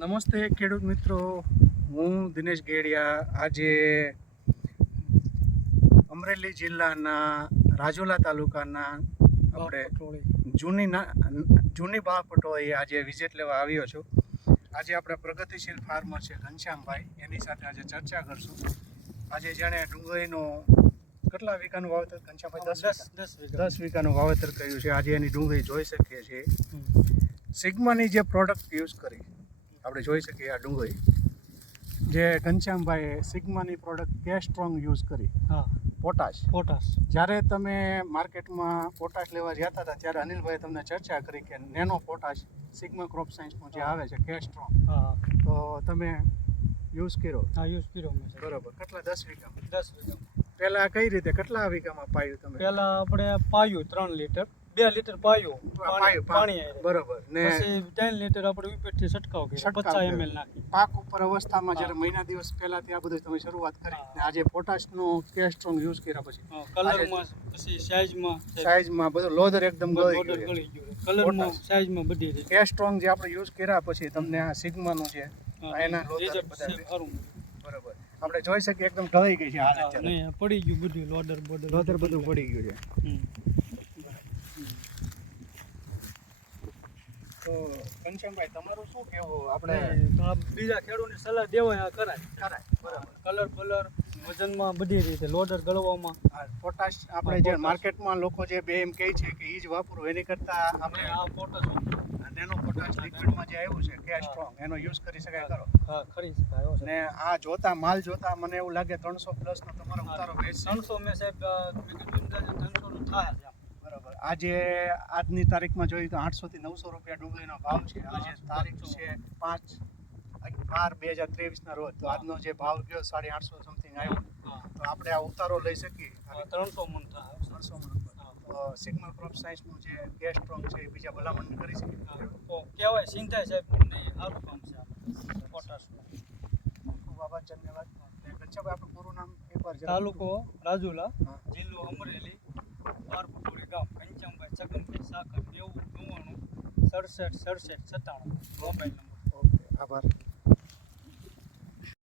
નમસ્તે ખેડૂત મિત્રો, હું દિનેશ ગેડિયા આજે અમરેલી જિલ્લાના રાજુલા તાલુકાના આપણે જૂની બાપટોળે આજે વિઝિટ લેવા આવ્યો છું. આજે આપણે પ્રગતિશીલ ફાર્મર છે ઘનશ્યામભાઈ, એની સાથે આજે ચર્ચા કરશું. આજે જેણે ડુંગળીનો કેટલા વીઘાનું વાવેતર ઘનશ્યામભાઈ? 10 વીઘાનું વાવેતર કર્યું છે. આજે એની ડુંગળી જોઈ શકીએ છીએ. સિગ્માની જે પ્રોડક્ટ યુઝ કરી આપણે જોઈ શકીએ, આ ડુંગળી જે ઘનશ્યામભાઈએ સિગ્માની પ્રોડક્ટ કેસ્ટ્રોંગ યુઝ કરી. પોટાશ જ્યારે તમે માર્કેટમાં પોટાશ લેવા જતા હતા ત્યારે અનિલભાઈએ તમને ચર્ચા કરી કે નેનો પોટાશ સિગ્મા ક્રોપ સાયન્સનું જે આવે છે કેસ્ટ્રોંગ, તો તમે યુઝ કર્યો? યુઝ કર્યો મેં. બરાબર. કેટલા? 10 વીઘામાં? 10 વીઘામાં. પહેલાં કઈ રીતે કેટલા વીઘામાં પાયું તમે? પહેલાં આપણે પાયું 3 લીટર, 2 લીટર પાયું પાણી. બરાબર. ને પછી 3 લીટર આપણે ઉપરથી છંટકાવ કર્યો, 50 ml નાખી. પાક ઉપર અવસ્થામાં જ્યારે મહિના દિવસ પહેલાથી આ બધું તમે શરૂઆત કરી, ને આજે પોટાશનો કેસ્ટ્રોંગ યુઝ કર્યા પછી કલરમાં, પછી સાઈઝમાં બધું લોધર એકદમ ગળી ગયું. કલરમાં, સાઈઝમાં બધી રીતે કેસ્ટ્રોંગ જે આપણે યુઝ કર્યા પછી તમને આ સિગ્માનું છે એના લોધર બધા સારું. બરાબર. આપણે જોઈ શકીએ એકદમ ઢળી ગઈ છે. હાલ નહીં, પડી ગયું બધું, લોધર બધું પડી ગયું છે. તો ઘનશ્યામભાઈ, તમારું શું કહેવું? આપણે બીજા ખેડૂતને સલાહ દેવાય, આ કરાય. બરાબર. કલર વજનમાં બધી રીતે, લોડર ગળવામાં. પોટાશ આપણે જે માર્કેટમાં લોકો જે બે એમ કહે છે કે એ જ વાપરવું, એની કરતાં આપણે આ પોટાશ નેનો પોટાશ લિક્વિડમાં જે આવ્યું છે કેસ્ટ્રોંગ, એનો યુઝ કરી શકાય ખરો? હા, ખરી શકાય. ને આ જોતા માલ જોતા મને એવું લાગે 300+ નો તમારો ઉતારો બેસ. 300 મેં સાહેબ 300 નું થાય છે. બરાબર. આજે આજની તારીખમાં જોઈએ તો 800 થી 900 રૂપિયા ડુંગળીનો ભાવ છે. આજે તારીખ છે 5/12/2023 ના રોજ. તો આજનો જે ભાવ ગયો 850 સમથિંગ આવ્યો, તો આપણે આ ઉતારો લઈ શકીએ 300 મણ થાય. 300 મણ. તો સિગ્મા ક્રોપ સાયન્સનું જે કેસ્ટ્રોંગ છે એ બીજા ભલામણ કરી શકીએ. તો કહેવાય સિંધાય સાહેબ, નહીં સારું કામ છે પોટાશનું. ખૂબ આભાર, ધન્યવાદ. ઘનશ્યામભાઈ, આપણું પૂરું નામ એકવાર તાલુકો રાજુલા, જિલ્લો અમરેલી, બારપટોળી ગામ. ઘનશ્યામભાઈ છગનભાઈ સાકર 90 99 67 67 97 મોબાઈલ નંબર. ઓકે, આભાર.